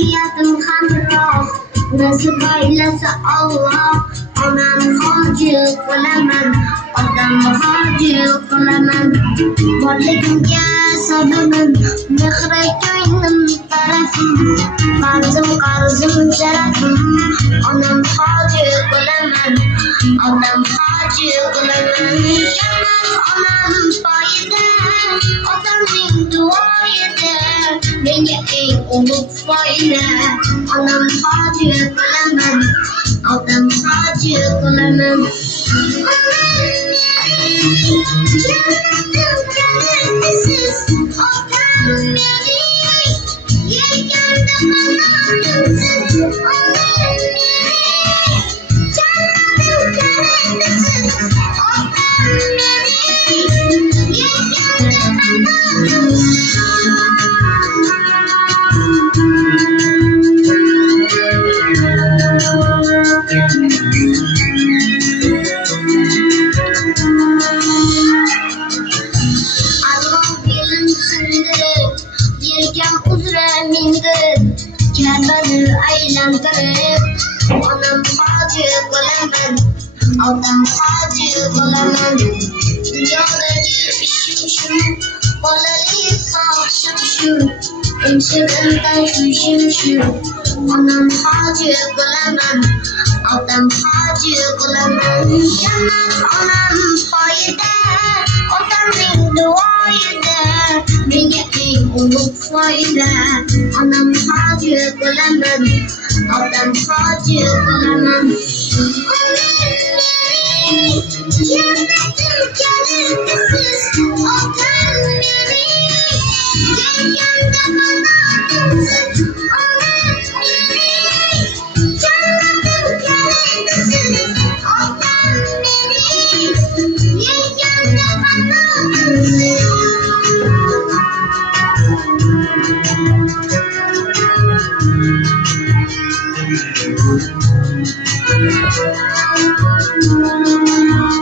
niyatim hamroh, nasib aylasa Alloh. Onam hoji qilaman, otamni hoji qilaman. Borligimga sababim, mehri ko'nglim tarafim. Qarzim sharafim, onam hoji qilaman, otam hoji qilaman. Jannat onam poyida, otamning duoyida, menga eng ulug' foyda. Onam hoji qilaman, otam hoji qilaman. Jannatim jannatisiz, otam mening, yeganda qanotimsiz, onam mening. Jannatim jannatisiz, otam mening, yeganda qanotimsiz. Yelkam uzra mindirib, Ka'bani aylantirib, onam hoji qilaman, otam hoji qilaman. Dunyodagi ishim shu, bolalik xohishim shu, eng shirin tashvishim shu. Onam hoji qilaman, otam hoji qilaman. Jannat onam poyida, otamning duoyida, menga eng ulug' foyda. Onam hoji qilaman, otam hoji qilaman. Jannatim jannatisiz, otam mening, yeganda qanotimsiz, onam mening. Jannatim jannatisiz, otam mening, yeganda qanotimsiz.